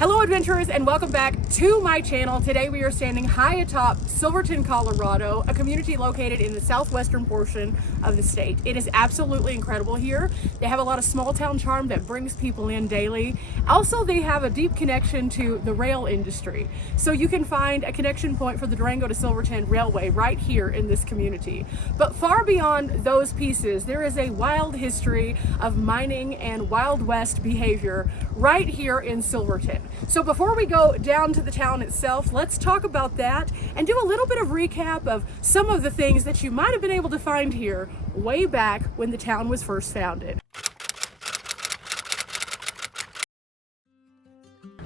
Hello adventurers, and welcome back to my channel. Today we are standing high atop Silverton, Colorado, a community located in the southwestern portion of the state. It is absolutely incredible here. They have a lot of small town charm that brings people in daily. Also, they have a deep connection to the rail industry. So you can find a connection point for the Durango-Silverton Railway right here in this community. But far beyond those pieces, there is a wild history of mining and Wild West behavior right here in Silverton. So before we go down to the town itself, let's talk about that and do a little bit of recap of some of the things that you might have been able to find here way back when the town was first founded.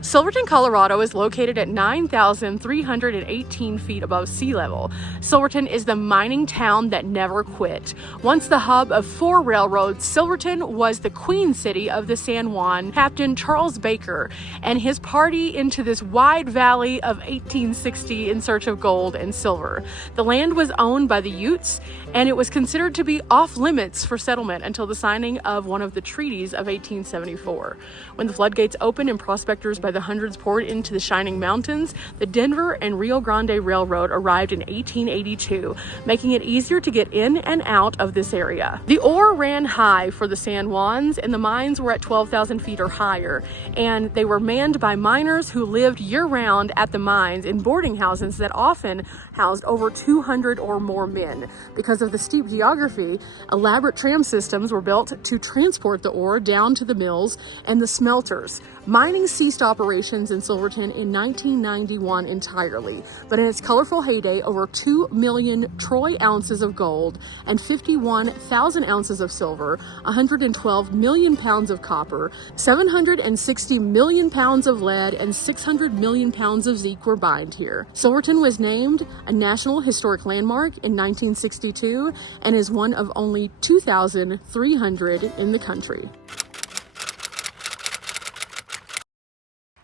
Silverton, Colorado is located at 9,318 feet above sea level. Silverton is the mining town that never quit. Once the hub of 4 railroads, Silverton was the queen city of the San Juan. Captain Charles Baker and his party into this wide valley of 1860 in search of gold and silver. The land was owned by the Utes, and it was considered to be off limits for settlement until the signing of one of the treaties of 1874. When the floodgates opened and prospectors by the hundreds poured into the shining mountains, the Denver and Rio Grande Railroad arrived in 1882, making it easier to get in and out of this area. The ore ran high for the San Juans, and the mines were at 12,000 feet or higher, and they were manned by miners who lived year-round at the mines in boarding houses that often housed over 200 or more men. Because of the steep geography, elaborate tram systems were built to transport the ore down to the mills and the smelters. Mining ceased operations in Silverton in 1991 entirely, but in its colorful heyday, over 2 million troy ounces of gold and 51,000 ounces of silver, 112 million pounds of copper, 760 million pounds of lead, and 600 million pounds of zinc were mined here. Silverton was named a National Historic Landmark in 1962 and is one of only 2,300 in the country.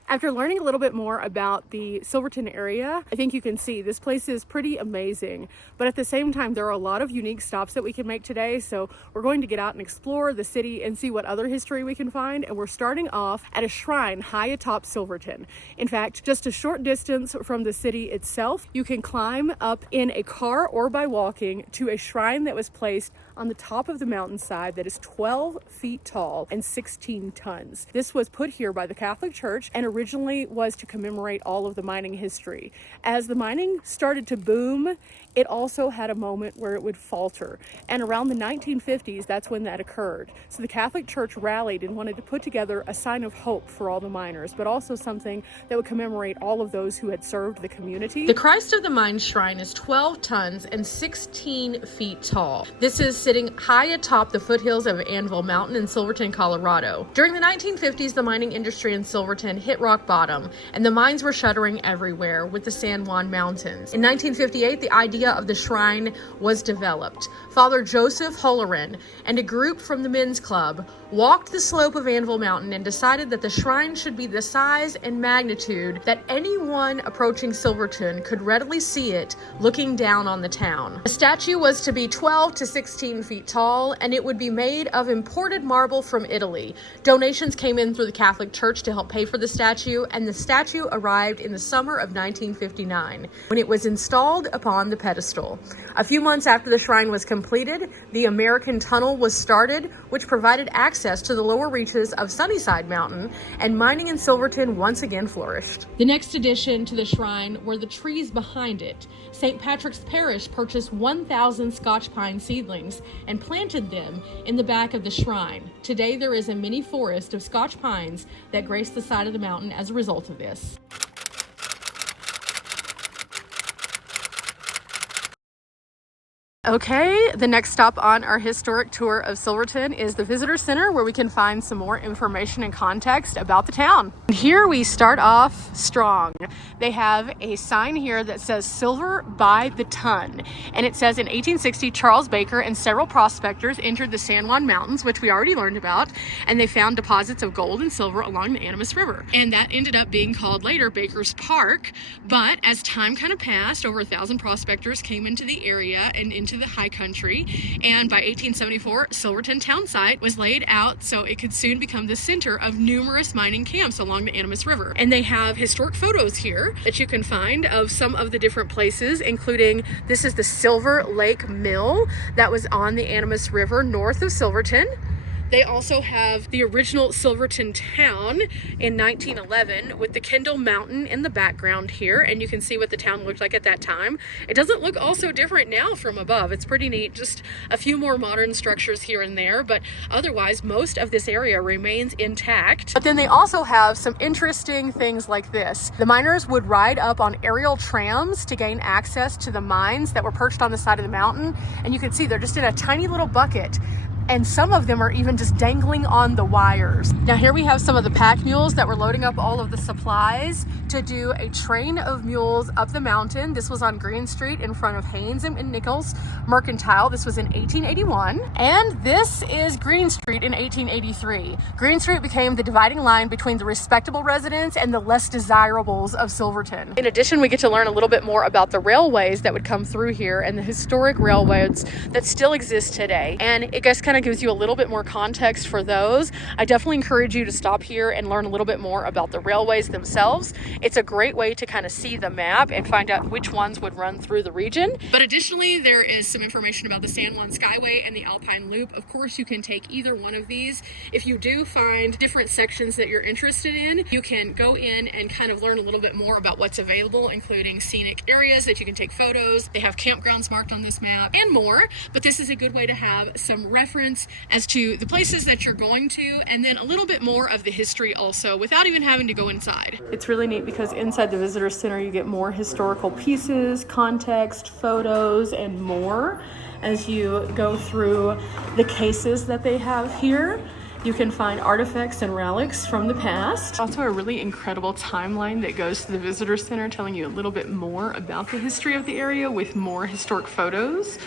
After learning a little bit more about the Silverton area, I think you can see this place is pretty amazing, but at the same time, there are a lot of unique stops that we can make today. So we're going to get out and explore the city and see what other history we can find. And we're starting off at a shrine high atop Silverton. In fact, just a short distance from the city itself, you can climb up in a car or by walking to a shrine that was placed on the top of the mountainside that is 12 feet tall and 16 tons. This was put here by the Catholic Church and originally was to commemorate all of the mining history. As the mining started to boom, it also had a moment where it would falter. And around the 1950s, that's when that occurred. So the Catholic Church rallied and wanted to put together a sign of hope for all the miners, but also something that would commemorate all of those who had served the community. The Christ of the Mines shrine is 12 tons and 16 feet tall. This is sitting high atop the foothills of Anvil Mountain in Silverton, Colorado. During the 1950s, the mining industry in Silverton hit rock bottom, and the mines were shuttering everywhere with the San Juan Mountains. In 1958, the idea of the shrine was developed. Father Joseph Holleran and a group from the men's club walked the slope of Anvil Mountain and decided that the shrine should be the size and magnitude that anyone approaching Silverton could readily see it looking down on the town. The statue was to be 12 to 16 feet tall, and it would be made of imported marble from Italy. Donations came in through the Catholic Church to help pay for the statue, and the statue arrived in the summer of 1959 when it was installed upon the pedestal. A few months after the shrine was completed, the American Tunnel was started, which provided access to the lower reaches of Sunnyside Mountain, and mining in Silverton once again flourished. The next addition to the shrine were the trees behind it. St. Patrick's Parish purchased 1,000 Scotch pine seedlings and planted them in the back of the shrine. Today there is a mini forest of Scotch pines that grace the side of the mountain as a result of this. Okay, the next stop on our historic tour of Silverton is the Visitor Center, where we can find some more information and context about the town. Here we start off strong. They have a sign here that says silver by the ton, and it says in 1860 Charles Baker and several prospectors entered the San Juan Mountains, which we already learned about, and they found deposits of gold and silver along the Animas River, and that ended up being called later Baker's Park. But as time kind of passed, over 1,000 prospectors came into the area and into into the high country, and by 1874, Silverton town site was laid out so it could soon become the center of numerous mining camps along the Animas River. And they have historic photos here that you can find of some of the different places, including this is the Silver Lake Mill that was on the Animas River north of Silverton. They also have the original Silverton town in 1911 with the Kendall Mountain in the background here, and you can see what the town looked like at that time. It doesn't look all so different now from above. It's pretty neat. Just a few more modern structures here and there, but otherwise most of this area remains intact. But then they also have some interesting things like this. The miners would ride up on aerial trams to gain access to the mines that were perched on the side of the mountain, and you can see they're just in a tiny little bucket. And some of them are even just dangling on the wires. Now here we have some of the pack mules that were loading up all of the supplies to do a train of mules up the mountain. This was on Green Street in front of Haynes and Nichols Mercantile. This was in 1881. And this is Green Street in 1883. Green Street became the dividing line between the respectable residents and the less desirables of Silverton. In addition, we get to learn a little bit more about the railways that would come through here and the historic railroads that still exist today. And it just kind of gives you a little bit more context for those. I definitely encourage you to stop here and learn a little bit more about the railways themselves. It's a great way to kind of see the map and find out which ones would run through the region. But additionally, there is some information about the San Juan Skyway and the Alpine Loop. Of course, you can take either one of these. If you do find different sections that you're interested in, you can go in and kind of learn a little bit more about what's available, including scenic areas that you can take photos. They have campgrounds marked on this map and more, but this is a good way to have some reference as to the places that you're going to, and then a little bit more of the history also without even having to go inside. It's really neat because inside the visitor center you get more historical pieces, context, photos, and more as you go through the cases that they have here. You can find artifacts and relics from the past. Also a really incredible timeline that goes to the visitor center telling you a little bit more about the history of the area with more historic photos.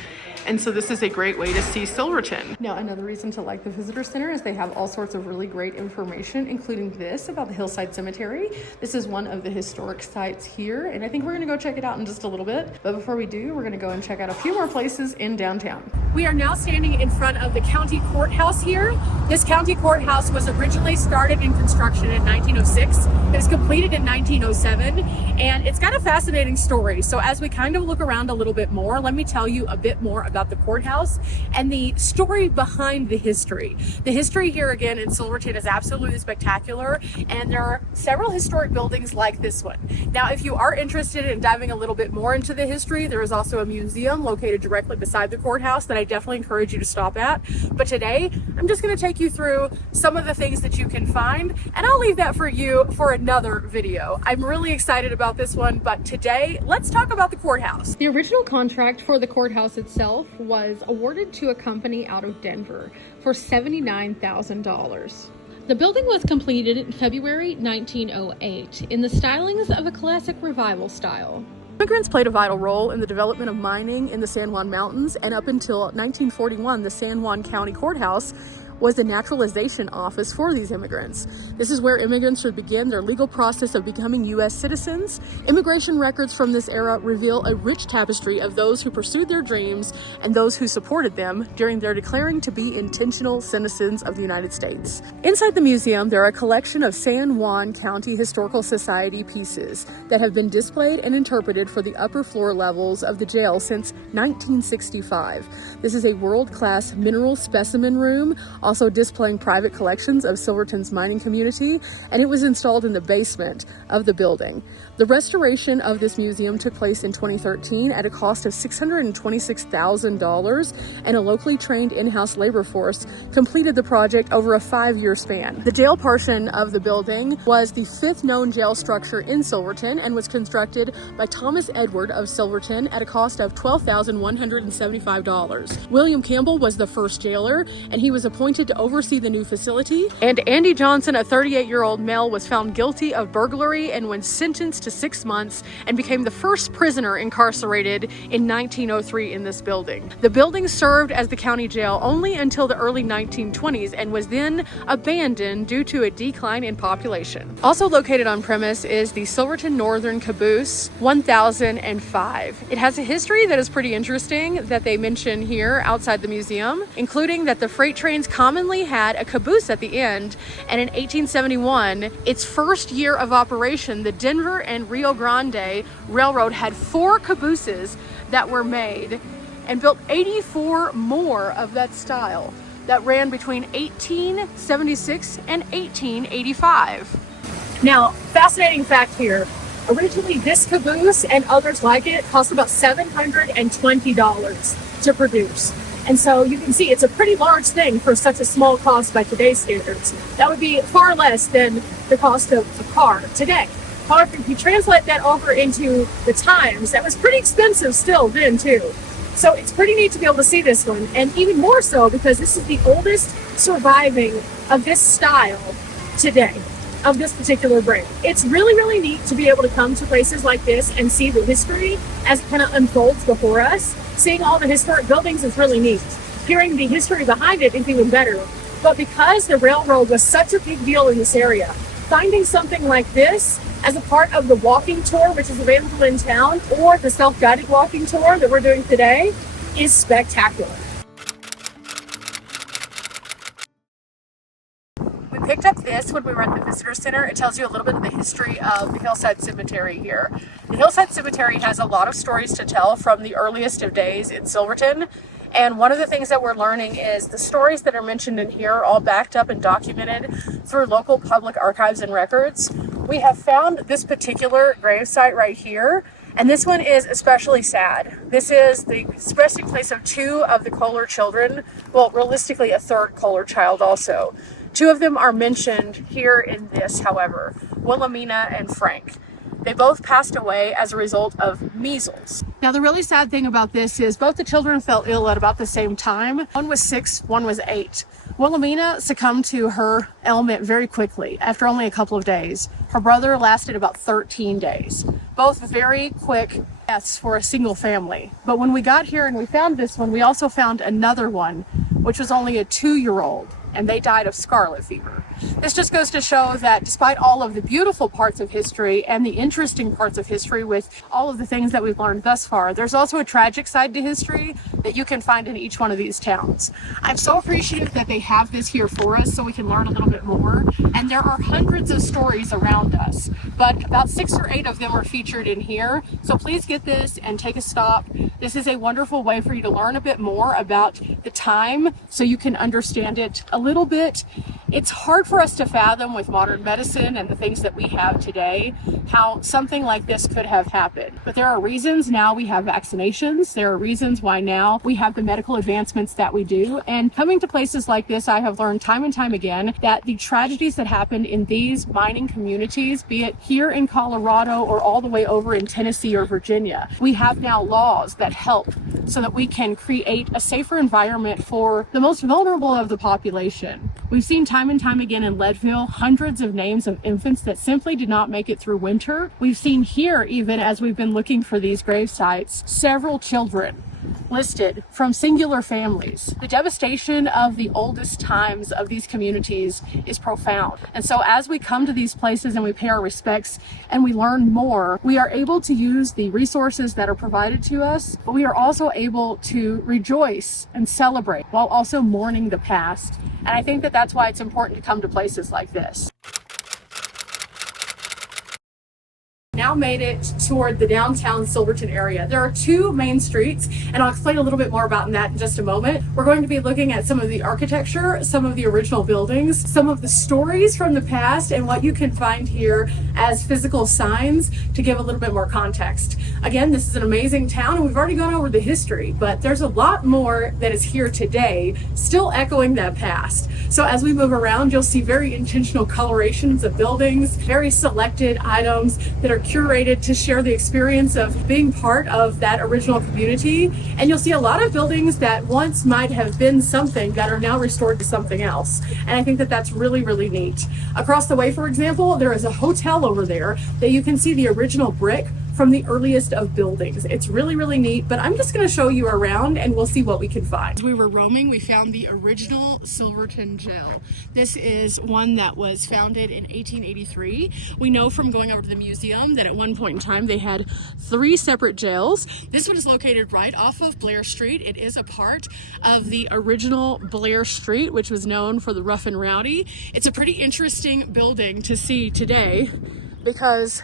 And so this is a great way to see Silverton. Now, another reason to like the visitor center is they have all sorts of really great information, including this about the Hillside Cemetery. This is one of the historic sites here, and I think we're gonna go check it out in just a little bit. But before we do, we're gonna go and check out a few more places in downtown. We are now standing in front of the county courthouse here. This county courthouse was originally started in construction in 1906. It was completed in 1907, and it's got a fascinating story. So as we kind of look around a little bit more, let me tell you a bit more about the courthouse and the story behind the history. The history here again in Silverton is absolutely spectacular, and there are several historic buildings like this one. Now, if you are interested in diving a little bit more into the history, there is also a museum located directly beside the courthouse that I definitely encourage you to stop at. But today, I'm just going to take you through some of the things that you can find, and I'll leave that for you for another video. I'm really excited about this one, but today, let's talk about the courthouse. The original contract for the courthouse itself was awarded to a company out of Denver for $79,000. The building was completed in February 1908 in the stylings of a classic revival style. Immigrants played a vital role in the development of mining in the San Juan Mountains, and up until 1941, the San Juan County Courthouse was the naturalization office for these immigrants. This is where immigrants would begin their legal process of becoming U.S. citizens. Immigration records from this era reveal a rich tapestry of those who pursued their dreams and those who supported them during their declaring to be intentional citizens of the United States. Inside the museum, there are a collection of San Juan County Historical Society pieces that have been displayed and interpreted for the upper floor levels of the jail since 1965. This is a world-class mineral specimen room, also displaying private collections of Silverton's mining community, and it was installed in the basement of the building. The restoration of this museum took place in 2013 at a cost of $626,000, and a locally trained in-house labor force completed the project over a 5-year span. The jail portion of the building was the 5th known jail structure in Silverton and was constructed by Thomas Edward of Silverton at a cost of $12,175. William Campbell was the first jailer, and he was appointed appointed to oversee the new facility. And Andy Johnson, a 38-year-old male, was found guilty of burglary and was sentenced to 6 months and became the first prisoner incarcerated in 1903 in this building. The building served as the county jail only until the early 1920s and was then abandoned due to a decline in population. Also located on premise is the Silverton Northern Caboose 1005. It has a history that is pretty interesting that they mention here outside the museum, including that the freight trains commonly had a caboose at the end, and in 1871, its first year of operation, the Denver and Rio Grande Railroad had 4 cabooses that were made and built 84 more of that style that ran between 1876 and 1885. Now, fascinating fact here. Originally, this caboose and others like it cost about $720 to produce. And so you can see it's a pretty large thing for such a small cost by today's standards. That would be far less than the cost of a car today. However, if you translate that over into the times, that was pretty expensive still then too. So it's pretty neat to be able to see this one, and even more so because this is the oldest surviving of this style today, of this particular brand. It's really, really neat to be able to come to places like this and see the history as it kind of unfolds before us. Seeing all the historic buildings is really neat. Hearing the history behind it is even better. But because the railroad was such a big deal in this area, finding something like this as a part of the walking tour, which is available in town, or the self-guided walking tour that we're doing today, is spectacular. We picked up this when we were at the visitor center. It tells you a little bit of the history of the Hillside Cemetery here. The Hillside Cemetery has a lot of stories to tell from the earliest of days in Silverton. And one of the things that we're learning is the stories that are mentioned in here are all backed up and documented through local public archives and records. We have found this particular gravesite right here, and this one is especially sad. This is the resting place of 2 of the Kohler children, well, realistically a 3rd Kohler child also. 2 of them are mentioned here in this, however, Wilhelmina and Frank. They both passed away as a result of measles. Now, the really sad thing about this is both the children fell ill at about the same time. One was 6, one was 8. Wilhelmina succumbed to her ailment very quickly after only a couple of days. Her brother lasted about 13 days. Both very quick deaths for a single family. But when we got here and we found this one, we also found another one, which was only a 2-year-old. And they died of scarlet fever. This just goes to show that despite all of the beautiful parts of history and the interesting parts of history with all of the things that we've learned thus far, there's also a tragic side to history that you can find in each one of these towns. I'm so appreciative that they have this here for us so we can learn a little bit more. And there are hundreds of stories around us, but about 6 or 8 of them are featured in here. So please get this and take a stop. This is a wonderful way for you to learn a bit more about the time so you can understand it a little bit. It's hard for us to fathom with modern medicine and the things that we have today how something like this could have happened. But there are reasons now we have vaccinations. There are reasons why now we have the medical advancements that we do. And coming to places like this, I have learned time and time again that the tragedies that happened in these mining communities, be it here in Colorado or all the way over in Tennessee or Virginia, we have now laws that help so that we can create a safer environment for the most vulnerable of the population. We've seen time and time again in Leadville hundreds of names of infants that simply did not make it through winter. We've seen here, even as we've been looking for these grave sites, several children listed from singular families. The devastation of the oldest times of these communities is profound. And so as we come to these places and we pay our respects and we learn more, we are able to use the resources that are provided to us, but we are also able to rejoice and celebrate while also mourning the past. And I think that that's why it's important to come to places like this. Now made it toward the downtown Silverton area. There are 2 main streets, and I'll explain a little bit more about that in just a moment. We're going to be looking at some of the architecture, some of the original buildings, some of the stories from the past, and what you can find here as physical signs to give a little bit more context. Again, this is an amazing town, and we've already gone over the history, but there's a lot more that is here today, still echoing that past. So as we move around, you'll see very intentional colorations of buildings, very selected items that are curated to share the experience of being part of that original community. And you'll see a lot of buildings that once might have been something that are now restored to something else. And I think that that's really, really neat. Across the way, for example, there is a hotel over there that you can see the original brick from the earliest of buildings. It's really, really neat, but I'm just gonna show you around and we'll see what we can find. As we were roaming, we found the original Silverton jail. This is one that was founded in 1883. We know from going over to the museum that at one point in time they had 3 separate jails. This one is located right off of Blair Street. It is a part of the original Blair Street, which was known for the rough and rowdy. It's a pretty interesting building to see today because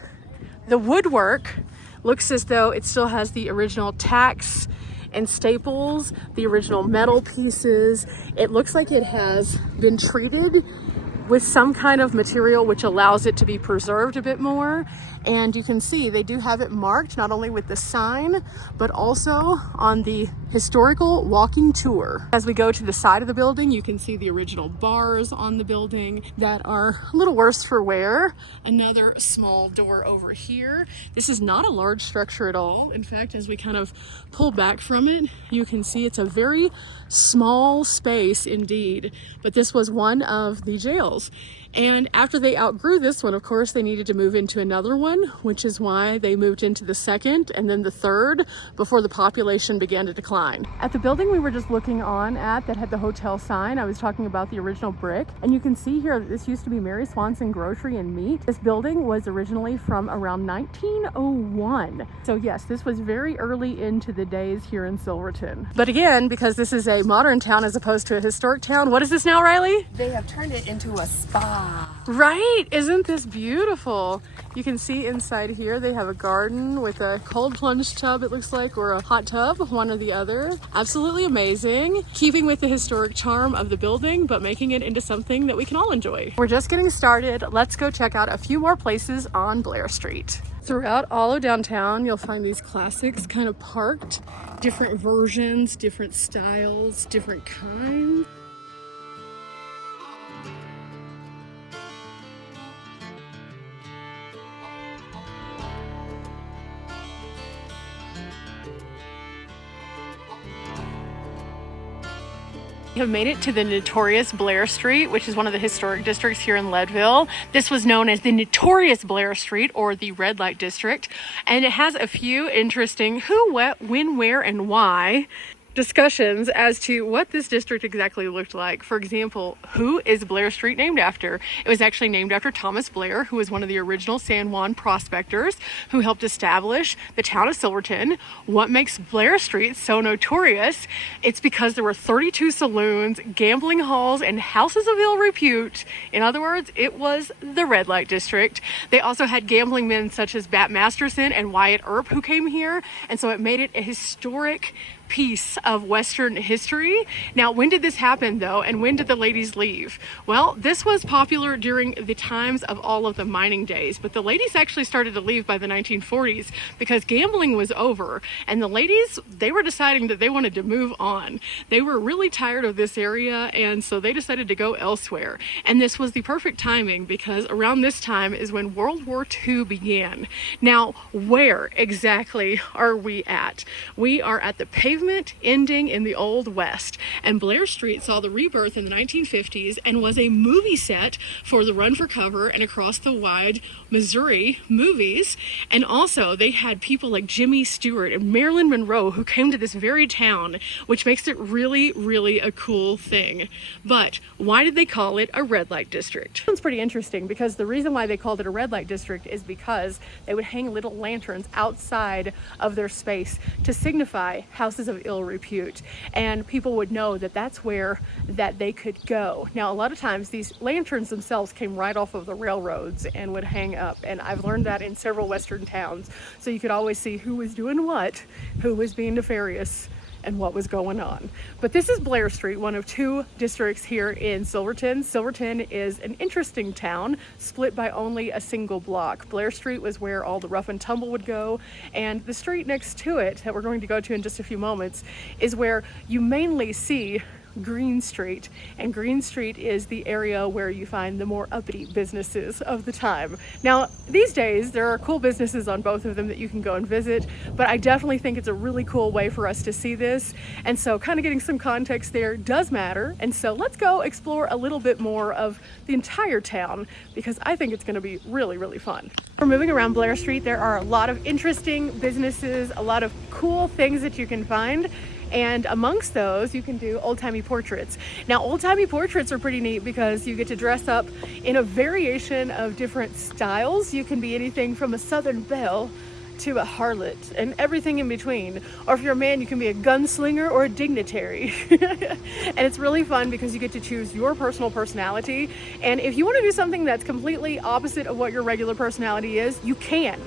the woodwork looks as though it still has the original tacks and staples, the original metal pieces. It looks like it has been treated with some kind of material which allows it to be preserved a bit more. And you can see they do have it marked not only with the sign, but also on the historical walking tour. As we go to the side of the building, you can see the original bars on the building that are a little worse for wear. Another small door over here. This is not a large structure at all. In fact, as we kind of pull back from it, you can see it's a very small space indeed, but this was one of the jails. And after they outgrew this one, of course, they needed to move into another one, which is why they moved into the second and then the third before the population began to decline. At the building we were just looking on at that had the hotel sign, I was talking about the original brick. And you can see here, this used to be Mary Swanson Grocery and Meat. This building was originally from around 1901. So yes, this was very early into the days here in Silverton. But again, because this is a modern town as opposed to a historic town, what is this now, Riley? They have turned it into a spa. Right, isn't this beautiful? You can see inside here they have a garden with a cold plunge tub, it looks like, or a hot tub, one or the other. Absolutely amazing, keeping with the historic charm of the building, but making it into something that we can all enjoy. We're just getting started. Let's go check out a few more places on Blair Street. Throughout all of downtown, you'll find these classics kind of parked, different versions, different styles, different kinds. We have made it to the notorious Blair Street, which is one of the historic districts here in Leadville. This was known as the notorious Blair Street, or the red light district, and it has a few interesting who, what, when, where, and why discussions as to what this district exactly looked like. For example, who is Blair Street named after? It was actually named after Thomas Blair, who was one of the original San Juan prospectors who helped establish the town of Silverton. What makes Blair Street so notorious? It's because there were 32 saloons, gambling halls, and houses of ill repute. In other words, it was the red light district. They also had gambling men such as Bat Masterson and Wyatt Earp who came here, and so it made it a historic piece of Western history. Now, when did this happen though, and when did the ladies leave? Well, this was popular during the times of all of the mining days, but the ladies actually started to leave by the 1940s because gambling was over, and the ladies, they were deciding that they wanted to move on. They were really tired of this area, and so they decided to go elsewhere. And this was the perfect timing because around this time is when World War II began. Now, where exactly are we at? We are at the pavement ending in the Old West, and Blair Street saw the rebirth in the 1950s and was a movie set for the Run for Cover and Across the Wide Missouri movies. And also they had people like Jimmy Stewart and Marilyn Monroe who came to this very town, which makes it really, really a cool thing. But why did they call it a red light district? It's pretty interesting because the reason why they called it a red light district is because they would hang little lanterns outside of their space to signify houses of ill repute, and people would know that that's where that they could go. Now, a lot of times these lanterns themselves came right off of the railroads and would hang up, and I've learned that in several western towns, so you could always see who was doing what, who was being nefarious, and what was going on. But this is Blair Street, one of 2 districts here in Silverton. Silverton is an interesting town, split by only a single block. Blair Street was where all the rough and tumble would go, and the street next to it, that we're going to go to in just a few moments, is where you mainly see Green Street, and Green Street is the area where you find the more uppity businesses of the time. Now, these days, there are cool businesses on both of them that you can go and visit, but I definitely think it's a really cool way for us to see this, and so kind of getting some context there does matter. And so let's go explore a little bit more of the entire town, because I think it's going to be really, really fun. We're moving around Blair Street. There are a lot of interesting businesses, a lot of cool things that you can find. And amongst those, you can do old-timey portraits. Now, old-timey portraits are pretty neat because you get to dress up in a variation of different styles. You can be anything from a Southern belle to a harlot and everything in between. Or if you're a man, you can be a gunslinger or a dignitary. And it's really fun because you get to choose your personal personality. And if you want to do something that's completely opposite of what your regular personality is, you can.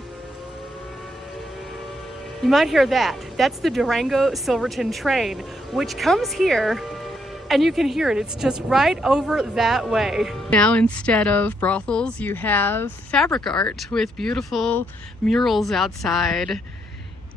You might hear that. That's the Durango-Silverton train, which comes here, and you can hear it. It's just right over that way. Now, instead of brothels, you have fabric art with beautiful murals outside.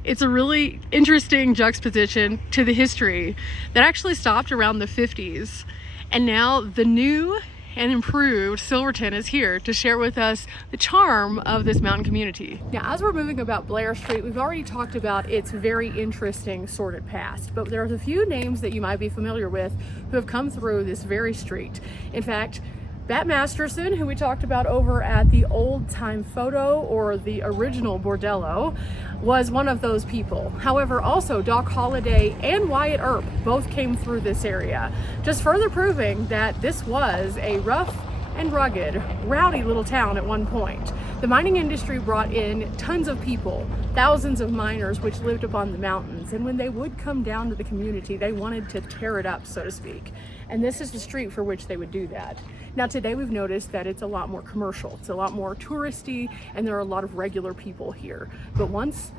It's a really interesting juxtaposition to the history that actually stopped around the 50s. And now the new and improved Silverton is here to share with us the charm of this mountain community. Now, as we're moving about Blair Street, we've already talked about its very interesting sordid past, but there's a few names that you might be familiar with who have come through this very street. In fact, Bat Masterson, who we talked about over at the Old Time Photo, or the original Bordello, was one of those people. However, also Doc Holliday and Wyatt Earp both came through this area, just further proving that this was a rough and rugged, rowdy little town at one point. The mining industry brought in tons of people, thousands of miners which lived upon the mountains, and when they would come down to the community, they wanted to tear it up, so to speak. And this is the street for which they would do that. Now, today we've noticed that it's a lot more commercial, it's a lot more touristy, and there are a lot of regular people here. But once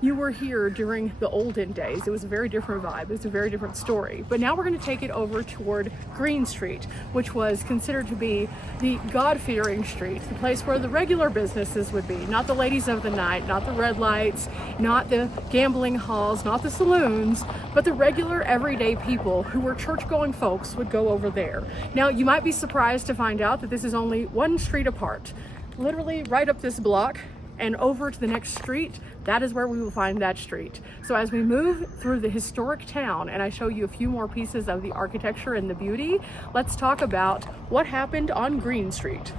you were here during the olden days, it was a very different vibe, it was a very different story. But now we're going to take it over toward Green Street, which was considered to be the God-fearing street, the place where the regular businesses would be, not the ladies of the night, not the red lights, not the gambling halls, not the saloons, but the regular everyday people who were church-going folks would go over there. Now, you might be surprised to find out that this is only one street apart, literally right up this block and over to the next street. That is where we will find that street. So as we move through the historic town and I show you a few more pieces of the architecture and the beauty, let's talk about what happened on Green Street.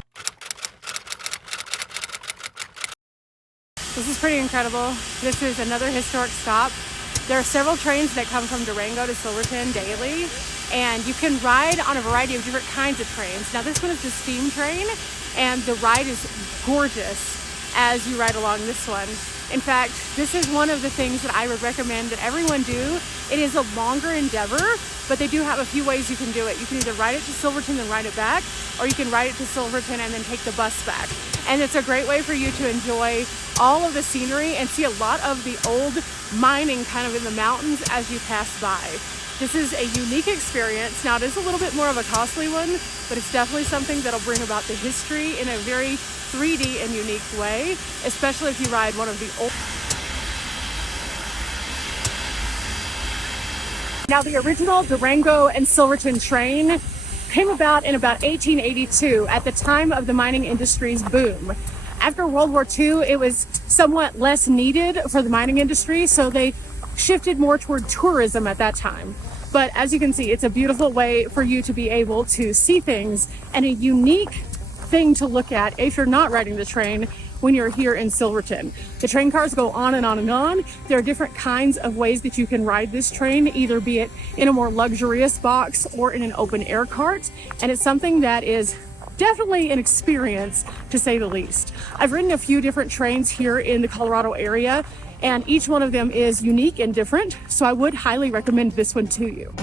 This is pretty incredible. This is another historic stop. There are several trains that come from Durango to Silverton daily, and you can ride on a variety of different kinds of trains. Now, this one is the steam train, and the ride is gorgeous as you ride along this one. In fact, this is one of the things that I would recommend that everyone do. It is a longer endeavor, but they do have a few ways you can do it. You can either ride it to Silverton and ride it back, or you can ride it to Silverton and then take the bus back. And it's a great way for you to enjoy all of the scenery and see a lot of the old mining kind of in the mountains as you pass by. This is a unique experience. Now, it is a little bit more of a costly one, but it's definitely something that'll bring about the history in a very 3D and unique way, especially if you ride one of the old. Now, the original Durango and Silverton train came about in about 1882 at the time of the mining industry's boom. After World War II, it was somewhat less needed for the mining industry, so they shifted more toward tourism at that time. But as you can see, it's a beautiful way for you to be able to see things, and a unique thing to look at if you're not riding the train when you're here in Silverton. The train cars go on and on and on. There are different kinds of ways that you can ride this train, either be it in a more luxurious box or in an open air cart, and it's something that is definitely an experience, to say the least. I've ridden a few different trains here in the Colorado area, and each one of them is unique and different, so I would highly recommend this one to you.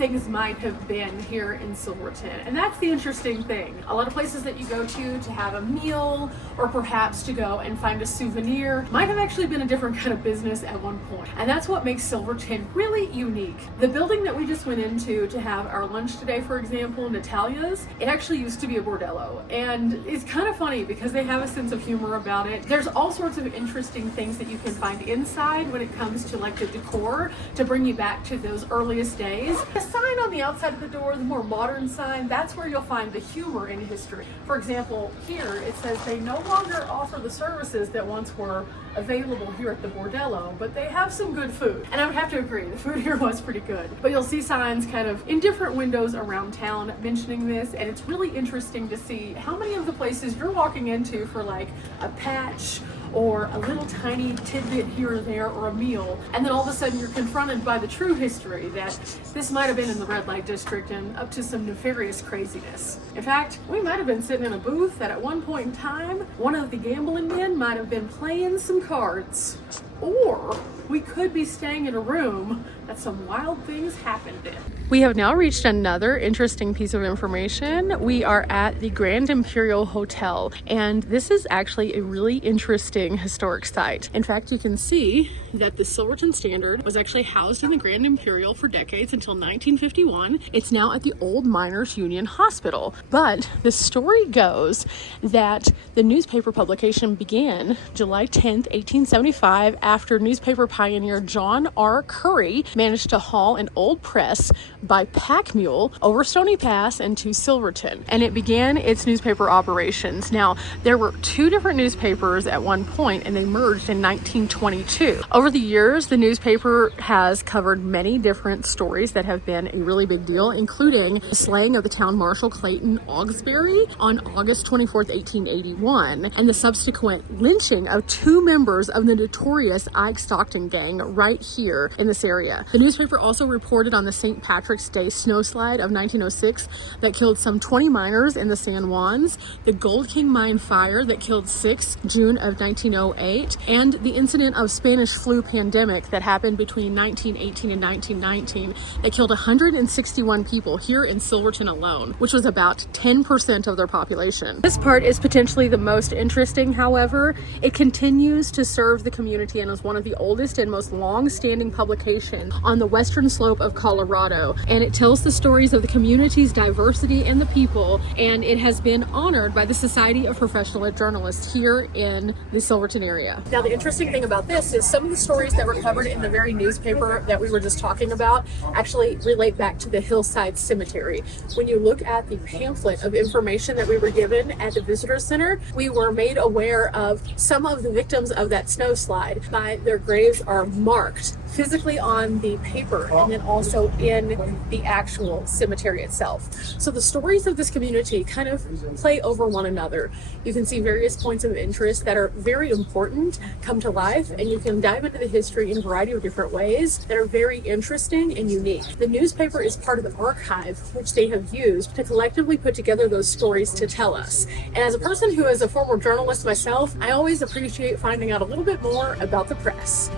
things might have been here in Silverton. And that's the interesting thing. A lot of places that you go to have a meal or perhaps to go and find a souvenir might have actually been a different kind of business at one point. And that's what makes Silverton really unique. The building that we just went into to have our lunch today, for example, Natalia's, it actually used to be a bordello. And it's kind of funny because they have a sense of humor about it. There's all sorts of interesting things that you can find inside when it comes to like the decor to bring you back to those earliest days. The sign on the outside of the door, the more modern sign, that's where you'll find the humor in history. For example, here it says they no longer offer the services that once were available here at the bordello, but they have some good food. And I would have to agree, the food here was pretty good. But you'll see signs kind of in different windows around town mentioning this, and it's really interesting to see how many of the places you're walking into for like a patch or a little tiny tidbit here or there or a meal, and then all of a sudden you're confronted by the true history that this might have been in the red light district and up to some nefarious craziness. In fact, we might have been sitting in a booth that at one point in time, one of the gambling men might have been playing some cards. Or we could be staying in a room that some wild things happened in. We have now reached another interesting piece of information. We are at the Grand Imperial Hotel, and this is actually a really interesting historic site. In fact, you can see that the Silverton Standard was actually housed in the Grand Imperial for decades until 1951. It's now at the Old Miners Union Hospital. But the story goes that the newspaper publication began July 10th, 1875, after newspaper pioneer John R. Curry managed to haul an old press by pack mule over Stony Pass into Silverton, and it began its newspaper operations. Now, there were two different newspapers at one point, and they merged in 1922. Over the years, the newspaper has covered many different stories that have been a really big deal, including the slaying of the town marshal Clayton Augsbury on August 24th, 1881, and the subsequent lynching of two members of the notorious Ike Stockton gang right here in this area. The newspaper also reported on the St. Patrick's Day snowslide of 1906 that killed some 20 miners in the San Juans, the Gold King mine fire that killed 6 June of 1908, and the incident of Spanish flu pandemic that happened between 1918 and 1919 that killed 161 people here in Silverton alone, which was about 10% of their population. This part is potentially the most interesting, however. It continues to serve the community and is one of the oldest and most long-standing publications on the western slope of Colorado, and it tells the stories of the community's diversity and the people, and it has been honored by the Society of Professional Journalists here in the Silverton area. Now, the interesting thing about this is some of the stories that were covered in the very newspaper that we were just talking about actually relate back to the Hillside Cemetery. When you look at the pamphlet of information that we were given at the Visitor Center, we were made aware of some of the victims of that snowslide. Their graves are marked physically on the paper and then also in the actual cemetery itself. So the stories of this community kind of play over one another. You can see various points of interest that are very important come to life, and you can dive into the history in a variety of different ways that are very interesting and unique. The newspaper is part of the archive which they have used to collectively put together those stories to tell us. And as a person who is a former journalist myself, I always appreciate finding out a little bit more about the press.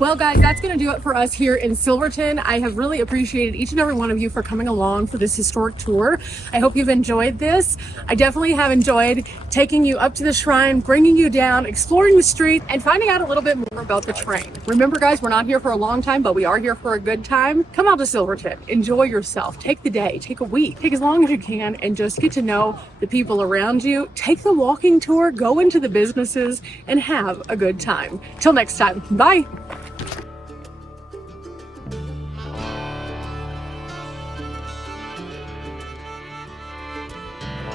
Well, guys, that's going to do it for us here in Silverton. I have really appreciated each and every one of you for coming along for this historic tour. I hope you've enjoyed this. I definitely have enjoyed taking you up to the shrine, bringing you down, exploring the street, and finding out a little bit more about the train. Remember, guys, we're not here for a long time, but we are here for a good time. Come out to Silverton. Enjoy yourself. Take the day. Take a week. Take as long as you can and just get to know the people around you. Take the walking tour. Go into the businesses and have a good time. Till next time. Bye.